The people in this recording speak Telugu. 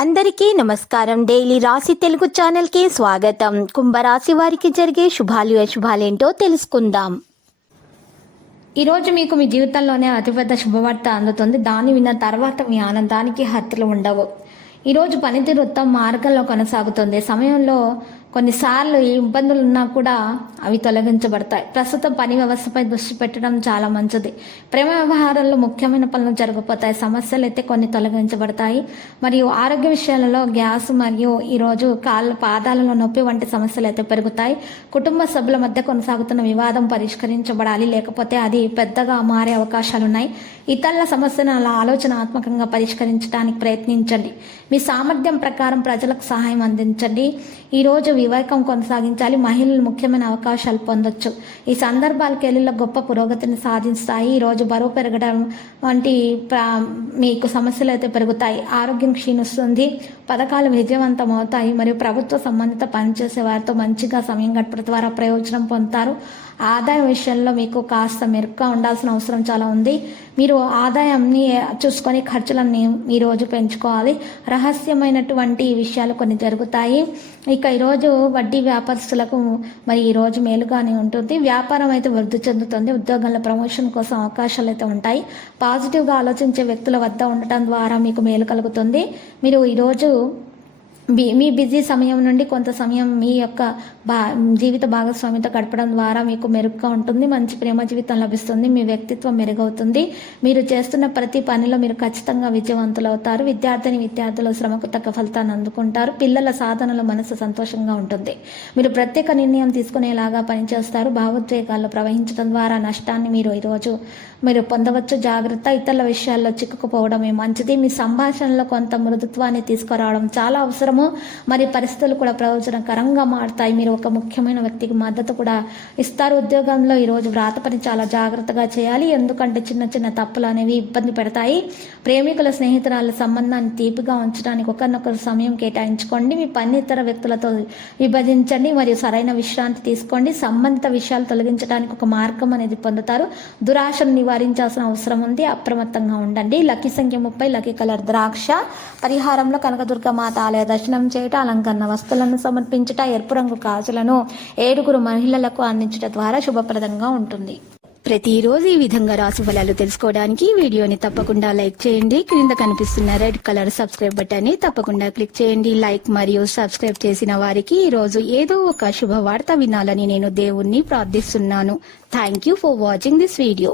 అందరికీ నమస్కారం. డైలీ రాశి తెలుగు ఛానల్కి స్వాగతం. కుంభరాశి వారికి జరిగే శుభాలు అశుభాలేంటో తెలుసుకుందాం. ఈరోజు మీకు మీ జీవితంలోనే అతిపెద్ద శుభవార్త అందుతుంది. దాన్ని విన్న తర్వాత మీ ఆనందానికి హద్దులు ఉండవు. ఈరోజు పనితీరు ఉత్తమ మార్గంలో కొనసాగుతుంది. సమయంలో కొన్నిసార్లు ఈ ఇబ్బందులు ఉన్నా కూడా అవి తొలగించబడతాయి. ప్రస్తుతం పని వ్యవస్థపై దృష్టి పెట్టడం చాలా మంచిది. ప్రేమ వ్యవహారాల్లో ముఖ్యమైన పనులు జరిగిపోతాయి. సమస్యలు అయితే కొన్ని తొలగించబడతాయి. మరియు ఆరోగ్య విషయాలలో గ్యాస్ మరియు ఈరోజు పాదాలలో నొప్పి వంటి సమస్యలు అయితే పెరుగుతాయి. కుటుంబ సభ్యుల మధ్య కొనసాగుతున్న వివాదం పరిష్కరించబడాలి, లేకపోతే అది పెద్దగా మారే అవకాశాలున్నాయి. ఇతరుల సమస్యను అలా ఆలోచనాత్మకంగా పరిష్కరించడానికి ప్రయత్నించండి. మీ సామర్థ్యం ప్రకారం ప్రజలకు సహాయం అందించండి. ఈరోజు వివేకం కొనసాగించాలి. మహిళలు ముఖ్యమైన అవకాశాలు పొందొచ్చు. ఈ సందర్భాలు కెరీర్లో గొప్ప పురోగతిని సాధిస్తాయి. ఈరోజు బరువు పెరగడం వంటి మీకు సమస్యలు అయితే పెరుగుతాయి. ఆరోగ్యం క్షీణిస్తుంది. పథకాలు విజయవంతం అవుతాయి. మరియు ప్రభుత్వ సంబంధిత పనిచేసే వారితో మంచిగా సమయం గడపడం ద్వారా ప్రయోజనం పొందుతారు. ఆదాయ విషయంలో మీకు కాస్త మెరుగ్గా ఉండాల్సిన అవసరం చాలా ఉంది. మీరు ఆదాయాన్ని చూసుకొని ఖర్చులన్నీ ఈరోజు పెంచుకోవాలి. రహస్యమైనటువంటి విషయాలు కొన్ని జరుగుతాయి. ఇక ఈరోజు వడ్డీ వ్యాపారస్తులకు మరి ఈరోజు మేలుగానే ఉంటుంది. వ్యాపారం అయితే వృద్ధి చెందుతుంది. ఉద్యోగంలో ప్రమోషన్ కోసం అవకాశాలు అయితే ఉంటాయి. పాజిటివ్గా ఆలోచించే వ్యక్తుల వద్ద ఉండటం ద్వారా మీకు మేలు కలుగుతుంది. మీరు ఈరోజు మీ బిజీ సమయం నుండి కొంత సమయం మీ యొక్క జీవిత భాగస్వామితో గడపడం ద్వారా మీకు మెరుగ్గా ఉంటుంది. మంచి ప్రేమ జీవితం లభిస్తుంది. మీ వ్యక్తిత్వం మెరుగవుతుంది. మీరు చేస్తున్న ప్రతి పనిలో మీరు ఖచ్చితంగా విజయవంతులు అవుతారు. విద్యార్థులు శ్రమకు తగ్గ ఫలితాన్ని అందుకుంటారు. పిల్లల సాధనలో మనసు సంతోషంగా ఉంటుంది. మీరు ప్రత్యేక నిర్ణయం తీసుకునేలాగా పనిచేస్తారు. భావోద్వేగాల్లో ప్రవహించడం ద్వారా నష్టాన్ని మీరు పొందవచ్చు. జాగ్రత్త. ఇతరుల విషయాల్లో చిక్కుకుపోవడమే మంచిది. మీ సంభాషణలో కొంత మృదుత్వాన్ని తీసుకురావడం చాలా అవసరము. మరి పరిస్థితులు కూడా ప్రయోజనకరంగా మారుతాయి. మీరు ఒక ముఖ్యమైన వ్యక్తికి మద్దతు కూడా ఇస్తారు. ఉద్యోగంలో ఈరోజు వ్రాత పని చాలా జాగ్రత్తగా చేయాలి, ఎందుకంటే చిన్న చిన్న తప్పులు అనేవి ఇబ్బంది పెడతాయి. ప్రేమికుల స్నేహితురాల సంబంధాన్ని తీపిగా ఉంచడానికి ఒకరినొకరు సమయం కేటాయించుకోండి. మీ పని ఇతర వ్యక్తులతో విభజించండి మరియు సరైన విశ్రాంతి తీసుకోండి. సంబంధిత విషయాలు తొలగించడానికి ఒక మార్గం అనేది పొందుతారు. దురాశను నివారించాల్సిన అవసరం ఉంది. అప్రమత్తంగా ఉండండి. లక్కీ సంఖ్య 30, లక్కీ కలర్ ద్రాక్ష. పరిహారంలో కనకదుర్గ మాత ఆలయ దర్శనం చేయట, అలంకరణ వస్తువులను సమర్పించుట, ఎరుపు రంగు గాజులను 7 మహిళలకు అందించడం ద్వారా శుభప్రదంగా ఉంటుంది. ప్రతిరోజు ఈ విధంగా రాశి ఫలాలు తెలుసుకోవడానికి వీడియోని తప్పకుండా లైక్ చేయండి. క్రింద కనిపిస్తున్న రెడ్ కలర్ సబ్స్క్రైబ్ బటన్ ని తప్పకుండా క్లిక్ చేయండి. లైక్ మరియు సబ్స్క్రైబ్ చేసిన వారికి ఈ రోజు ఏదో ఒక శుభవార్త వినాలని నేను దేవుణ్ణి ప్రార్థిస్తున్నాను. Thank you for watching this video.